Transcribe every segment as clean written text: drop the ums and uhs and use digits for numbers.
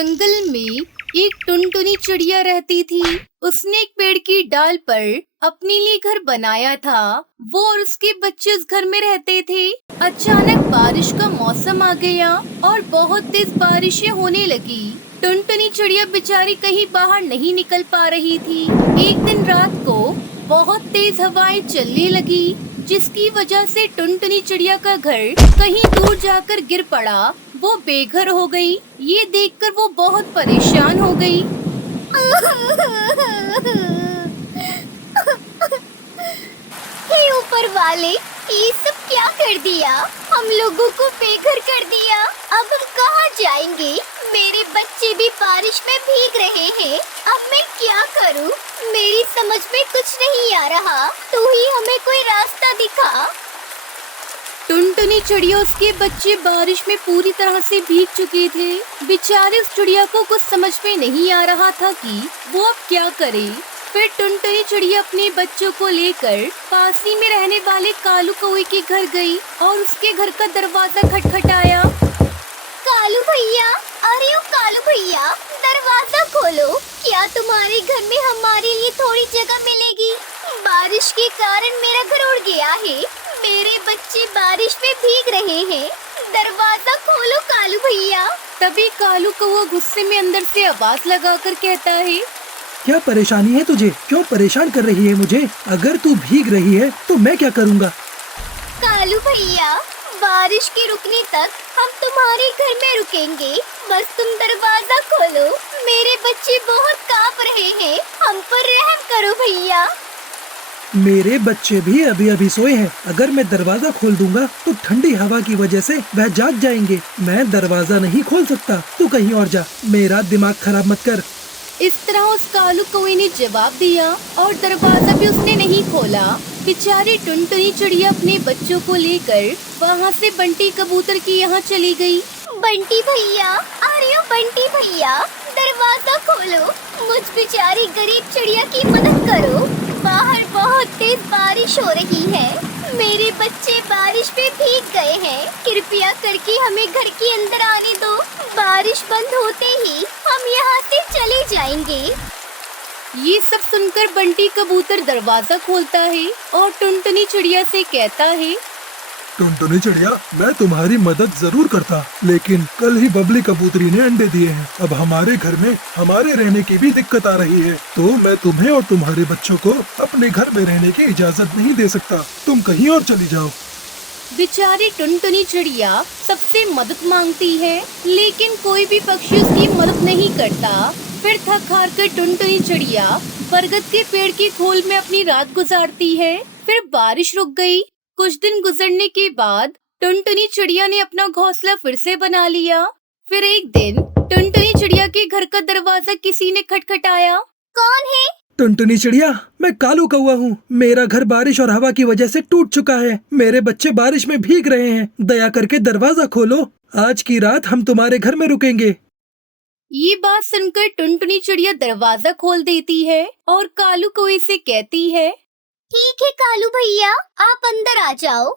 जंगल में एक टुनटुनी चिड़िया रहती थी। उसने एक पेड़ की डाल पर अपने लिए घर बनाया था। वो और उसके बच्चे उस घर में रहते थे। अचानक बारिश का मौसम आ गया और बहुत तेज बारिशें होने लगी। टुनटुनी चिड़िया बेचारी कहीं बाहर नहीं निकल पा रही थी। एक दिन रात को बहुत तेज हवाएं चलने लगी, जिसकी वजह से टुनटुनी चिड़िया का घर कहीं दूर जाकर गिर पड़ा। वो बेघर हो गई। ये देखकर वो बहुत परेशान हो गई। हे ऊपर वाले, ये सब क्या कर दिया? हम लोगों को बेघर कर दिया। अब हम कहाँ जाएंगे? मेरे बच्चे भी बारिश में भीग रहे हैं। अब मैं क्या करूँ? मेरी समझ में कुछ नहीं आ रहा। तू ही हमें कोई रास्ता दिखा। टुनटुनी चिड़िया उसके बच्चे बारिश में पूरी तरह से भीग चुके थे। बेचारे उस चिड़िया को कुछ समझ में नहीं आ रहा था कि वो अब क्या करे। फिर टुनटुनी चिड़िया अपने बच्चों को लेकर पास ही में रहने वाले कालू कौवे के घर गई और उसके घर का दरवाजा खटखटाया। कालू भैया, अरे ओ कालू भैया, दरवाजा खोलो। क्या तुम्हारे घर में हमारे लिए थोड़ी जगह मिलेगी? बारिश के कारण मेरा घर उड़ गया है। मेरे बच्चे बारिश में भीग रहे हैं। दरवाजा खोलो कालू भैया। तभी कालू कौवा गुस्से में अंदर से आवाज लगाकर कहता है, क्या परेशानी है तुझे? क्यों परेशान कर रही है मुझे? अगर तू भीग रही है तो मैं क्या करूँगा? कालू भैया, बारिश के रुकने तक हम तुम्हारे घर में रुकेंगे। बस तुम दरवाजा खोलो। मेरे बच्चे बहुत कांप रहे हैं। हम पर रहम करो भैया। मेरे बच्चे भी अभी अभी सोए हैं। अगर मैं दरवाजा खोल दूंगा तो ठंडी हवा की वजह से वह जाग जाएंगे। मैं दरवाजा नहीं खोल सकता। तू कहीं और जा, मेरा दिमाग खराब मत कर। इस तरह उस कालू कौवे ने जवाब दिया और दरवाजा भी उसने नहीं खोला। बेचारी टुनटुनी चिड़िया अपने बच्चों को लेकर वहाँ से बंटी कबूतर की यहाँ चली गई। बंटी भैया, अरे ओ बंटी भैया, दरवाजा खोलो। मुझ बेचारी गरीब चिड़िया की मदद करो। बाहर बहुत तेज बारिश हो रही है। मेरे बच्चे बारिश में भीग गए हैं। कृपया करके हमें घर के अंदर आने दो। बारिश बंद होते ही हम यहाँ से चले जाएंगे। ये सब सुनकर बंटी कबूतर दरवाजा खोलता है और टुनटुनी चिड़िया से कहता है, टुनटुनी चिड़िया, मैं तुम्हारी मदद जरूर करता, लेकिन कल ही बबली कबूतरी ने अंडे दिए हैं। अब हमारे घर में हमारे रहने की भी दिक्कत आ रही है, तो मैं तुम्हें और तुम्हारे बच्चों को अपने घर में रहने की इजाजत नहीं दे सकता। तुम कहीं और चली जाओ। बेचारी टुनटुनी चिड़िया सबसे मदद मांगती है, लेकिन कोई भी पक्षी उसकी मदद नहीं करता। फिर थक हार कर टुनटुनी चिड़िया बरगद के पेड़ की खोल में अपनी रात गुजारती है। फिर बारिश रुक गई। कुछ दिन गुजरने के बाद टुनटुनी चिड़िया ने अपना घोंसला फिर से बना लिया। फिर एक दिन टुनटुनी चिड़िया के घर का दरवाजा किसी ने खटखटाया। कौन है? टुनटुनी चिड़िया, मैं कालू कौवा हूँ। मेरा घर बारिश और हवा की वजह से टूट चुका है। मेरे बच्चे बारिश में भीग रहे हैं। दया करके दरवाजा खोलो। आज की रात हम तुम्हारे घर में रुकेंगे। ये बात सुनकर टुनटुनी चिड़िया दरवाजा खोल देती है और कालू कौवे से कहती है, ठीक है कालू भैया, आप अंदर आ जाओ।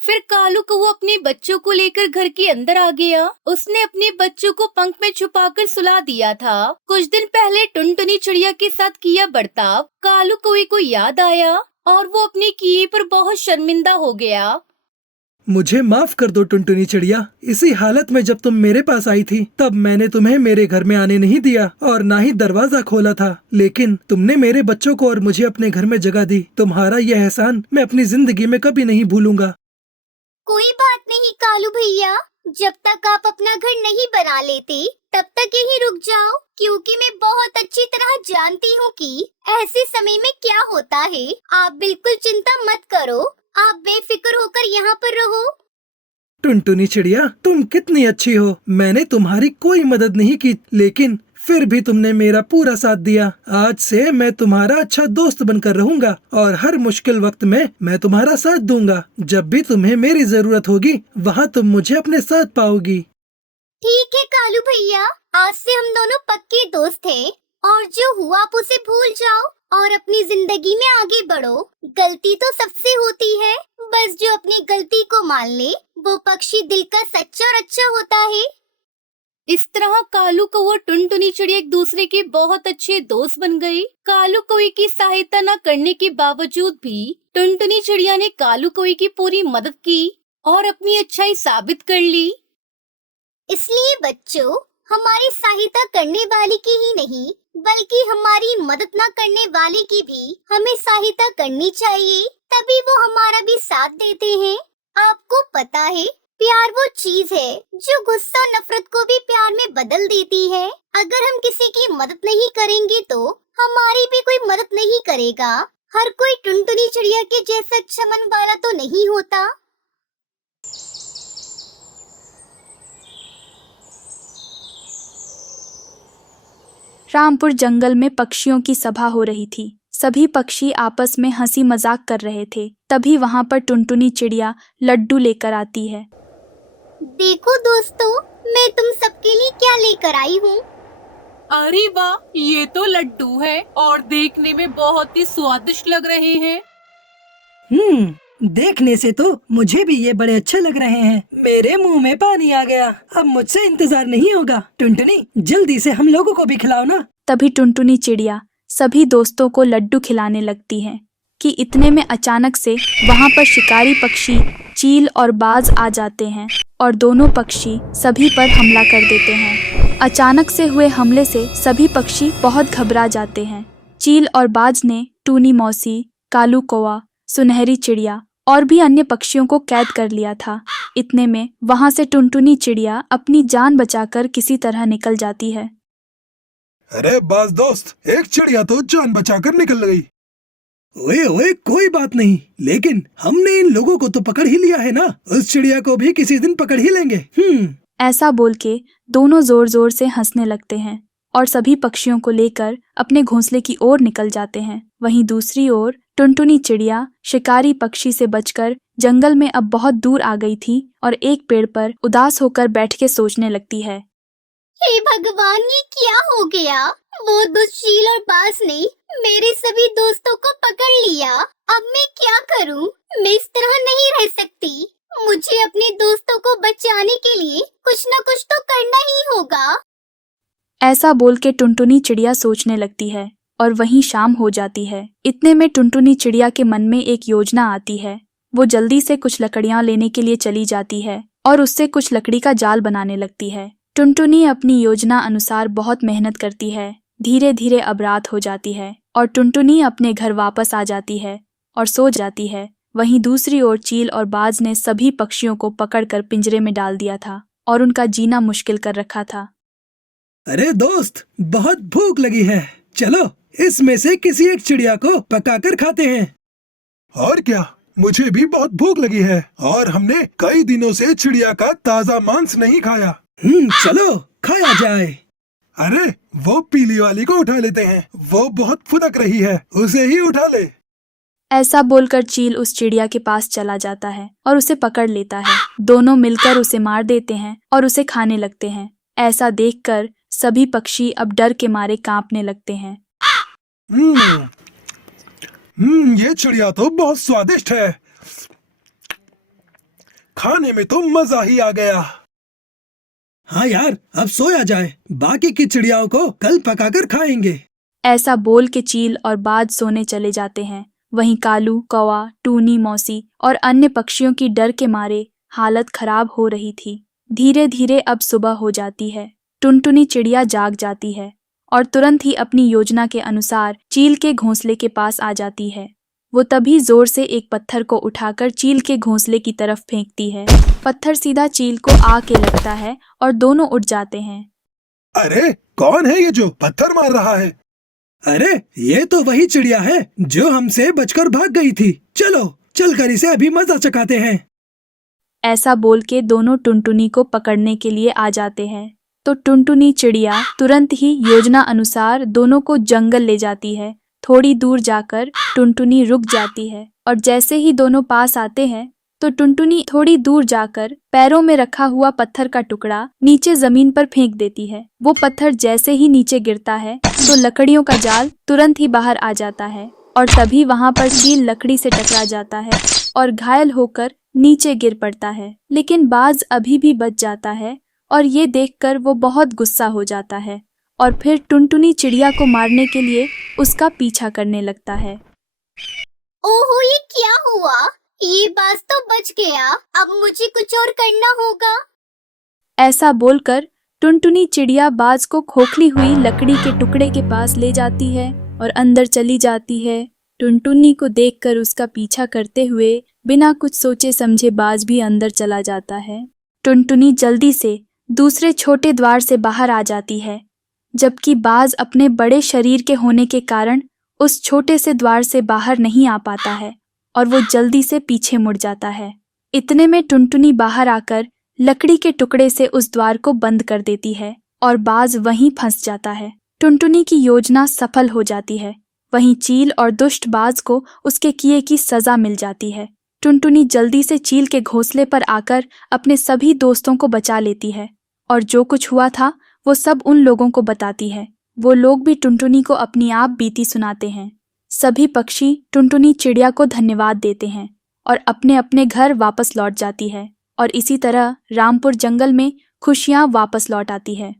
फिर कालू कौवा अपने बच्चों को लेकर घर के अंदर आ गया। उसने अपने बच्चों को पंख में छुपाकर सुला दिया था। कुछ दिन पहले टुनटुनी चिड़िया के साथ किया बर्ताव कालू कौवे को याद आया और वो अपने किए पर बहुत शर्मिंदा हो गया। मुझे माफ कर दो टुनटुनी चिड़िया। इसी हालत में जब तुम मेरे पास आई थी, तब मैंने तुम्हें मेरे घर में आने नहीं दिया और ना ही दरवाजा खोला था। लेकिन तुमने मेरे बच्चों को और मुझे अपने घर में जगह दी। तुम्हारा यह एहसान मैं अपनी जिंदगी में कभी नहीं भूलूंगा। कोई बात नहीं कालू भैया, जब तक आप अपना घर नहीं बना लेते तब तक यहीं रुक जाओ, क्योंकि मैं बहुत अच्छी तरह जानती हूँ कि ऐसे समय में क्या होता है। आप बिल्कुल चिंता मत करो। आप बेफिक्र होकर यहाँ पर रहो। टुनटुनी चिड़िया, तुम कितनी अच्छी हो। मैंने तुम्हारी कोई मदद नहीं की, लेकिन फिर भी तुमने मेरा पूरा साथ दिया। आज से मैं तुम्हारा अच्छा दोस्त बनकर रहूंगा और हर मुश्किल वक्त में मैं तुम्हारा साथ दूंगा। जब भी तुम्हें मेरी जरूरत होगी, वहाँ तुम मुझे अपने साथ पाओगी। ठीक है कालू भैया, आज से हम दोनों पक्के दोस्त हैं और जो हुआ आप उसे भूल जाओ और अपनी जिंदगी में आगे बढ़ो। गलती तो सबसे होती है, बस जो अपनी गलती को मान ले वो पक्षी दिल का सच्चा और अच्छा होता है। इस तरह कालू कौआ और टुनटुनी चिड़िया एक दूसरे के बहुत अच्छे दोस्त बन गए। कालू कौए की सहायता न करने के बावजूद भी टुनटुनी चिड़िया ने कालू कौए की पूरी मदद की और अपनी अच्छाई साबित कर ली। इसलिए बच्चों, हमारी सहायता करने वाले की ही नहीं बल्कि हमारी मदद न करने वाले की भी हमें सहायता करनी चाहिए, तभी वो हमारा भी साथ देते हैं। आपको पता है, प्यार वो चीज है जो गुस्सा नफरत को भी प्यार में बदल देती है। अगर हम किसी की मदद नहीं करेंगे तो हमारी भी कोई मदद नहीं करेगा। हर कोई टुनटुनी चिड़िया के जैसा अच्छा मन वाला तो नहीं होता। रामपुर जंगल में पक्षियों की सभा हो रही थी। सभी पक्षी आपस में हंसी मजाक कर रहे थे। तभी वहां पर टुनटुनी चिड़िया लड्डू लेकर आती है। देखो दोस्तों, मैं तुम सबके लिए क्या लेकर आई हूँ। अरे वाह, ये तो लड्डू है और देखने में बहुत ही स्वादिष्ट लग रहे हैं। देखने से तो मुझे भी ये बड़े अच्छे लग रहे हैं। मेरे मुंह में पानी आ गया। अब मुझसे इंतजार नहीं होगा। टुनटुनी, जल्दी से हम लोगों को भी खिलाओ ना। तभी टुनटुनी चिड़िया सभी दोस्तों को लड्डू खिलाने लगती है कि इतने में अचानक से वहां पर शिकारी पक्षी चील और बाज आ जाते हैं और दोनों पक्षी सभी पर हमला कर देते हैं। अचानक से हुए हमले से सभी पक्षी बहुत घबरा जाते हैं। चील और बाज ने टूनी मौसी, कालू कौआ, सुनहरी चिड़िया और भी अन्य पक्षियों को कैद कर लिया था। इतने में वहां से टुनटुनी चिड़िया अपनी जान बचाकर किसी तरह निकल जाती है। अरे बाज दोस्त, एक चिड़िया तो जान बचाकर निकल गई। ओए ओए, कोई बात नहीं, लेकिन हमने इन लोगों को तो पकड़ ही लिया है ना। उस चिड़िया को भी किसी दिन पकड़ ही लेंगे। ऐसा बोल के दोनों जोर जोर से हंसने लगते हैं और सभी पक्षियों को लेकर अपने घोंसले की ओर निकल जाते हैं। वहीं दूसरी ओर टुनटुनी चिड़िया शिकारी पक्षी से बचकर जंगल में अब बहुत दूर आ गई थी और एक पेड़ पर उदास होकर बैठ के सोचने लगती है। हे भगवान, ये क्या हो गया। वो दुष्ट चील और बाज ने मेरे सभी दोस्तों को पकड़ लिया। अब मैं क्या करूं? मैं इस तरह नहीं रह सकती। मुझे अपने दोस्तों को बचाने के लिए कुछ न कुछ तो करना ही होगा। ऐसा बोल के टुनटुनी चिड़िया सोचने लगती है और वहीं शाम हो जाती है। इतने में टुनटुनी चिड़िया के मन में एक योजना आती है। वो जल्दी से कुछ लकड़ियां लेने के लिए चली जाती है और उससे कुछ लकड़ी का जाल बनाने लगती है। टुनटुनी अपनी योजना अनुसार बहुत मेहनत करती है। धीरे धीरे अब रात हो जाती है और टुनटुनी अपने घर वापस आ जाती है और सो जाती है। वहीं दूसरी ओर चील और बाज ने सभी पक्षियों को पकड़कर पिंजरे में डाल दिया था और उनका जीना मुश्किल कर रखा था। अरे दोस्त, बहुत भूख लगी है। चलो इसमें से किसी एक चिड़िया को पकाकर खाते हैं। और क्या, मुझे भी बहुत भूख लगी है और हमने कई दिनों से चिड़िया का ताजा मांस नहीं खाया। चलो खाया जाए। अरे वो पीली वाली को उठा लेते हैं, वो बहुत फुदक रही है, उसे ही उठा ले। ऐसा बोलकर चील उस चिड़िया के पास चला जाता है और उसे पकड़ लेता है। दोनों मिलकर उसे मार देते हैं और उसे खाने लगते हैं। ऐसा देखकर सभी पक्षी अब डर के मारे कांपने लगते हैं। ये चिड़िया तो बहुत स्वादिष्ट है। खाने में तो मजा ही आ गया। हाँ यार, अब सोया जाए। बाकी की चिड़ियाओं को कल पकाकर खाएंगे। ऐसा बोल के चील और बाज सोने चले जाते हैं। वहीं कालू, कौवा, टूनी मौसी और अन्य पक्षियों की डर के मारे हालत खराब हो रही थी। धीरे धीरे अब सुबह हो जाती है। टुनटुनी चिड़िया जाग जाती है और तुरंत ही अपनी योजना के अनुसार चील के घोंसले के पास आ जाती है। वो तभी जोर से एक पत्थर को उठाकर चील के घोंसले की तरफ फेंकती है। पत्थर सीधा चील को आके लगता है और दोनों उठ जाते हैं। अरे कौन है ये जो पत्थर मार रहा है? अरे ये तो वही चिड़िया है जो हमसे बचकर भाग गई थी। चलो चलकर इसे अभी मजा चखाते हैं। ऐसा बोल के दोनों टुनटुनी को पकड़ने के लिए आ जाते हैं। तो टुनटुनी चिड़िया तुरंत ही योजना अनुसार दोनों को जंगल ले जाती है। थोड़ी दूर जाकर टुनटुनी रुक जाती है और जैसे ही दोनों पास आते हैं तो टुनटुनी थोड़ी दूर जाकर पैरों में रखा हुआ पत्थर का टुकड़ा नीचे जमीन पर फेंक देती है। वो पत्थर जैसे ही नीचे गिरता है तो लकड़ियों का जाल तुरंत ही बाहर आ जाता है और तभी वहां पर चील लकड़ी से टकरा जाता है और घायल होकर नीचे गिर पड़ता है। लेकिन बाज अभी भी बच जाता है और ये देखकर वो बहुत गुस्सा हो जाता है और फिर टुनटुनी चिड़िया को मारने के लिए उसका पीछा करने लगता है। ओहो, ये क्या हुआ? ये बाज तो बच गया। अब मुझे कुछ और करना होगा। ऐसा बोलकर टुनटुनी चिड़िया बाज को खोखली हुई लकड़ी के टुकड़े के पास ले जाती है और अंदर चली जाती है। टुनटुनी को देखकर उसका पीछा करते हुए बिना कुछ सोचे समझे बाज भी अंदर चला जाता है। टुनटुनी जल्दी से दूसरे छोटे द्वार से बाहर आ जाती है, जबकि बाज अपने बड़े शरीर के होने के कारण उस छोटे से द्वार से बाहर नहीं आ पाता है और वो जल्दी से पीछे मुड़ जाता है। इतने में टुनटुनी बाहर आकर लकड़ी के टुकड़े से उस द्वार को बंद कर देती है और बाज वहीं फंस जाता है। टुनटुनी की योजना सफल हो जाती है। वहीं चील और दुष्ट बाज को उसके किए की सजा मिल जाती है। टुनटुनी जल्दी से चील के घोंसले पर आकर अपने सभी दोस्तों को बचा लेती है और जो कुछ हुआ था वो सब उन लोगों को बताती है। वो लोग भी टुनटुनी को अपनी आप बीती सुनाते हैं। सभी पक्षी टुनटुनी चिड़िया को धन्यवाद देते हैं और अपने अपने घर वापस लौट जाती है और इसी तरह रामपुर जंगल में खुशियां वापस लौट आती है।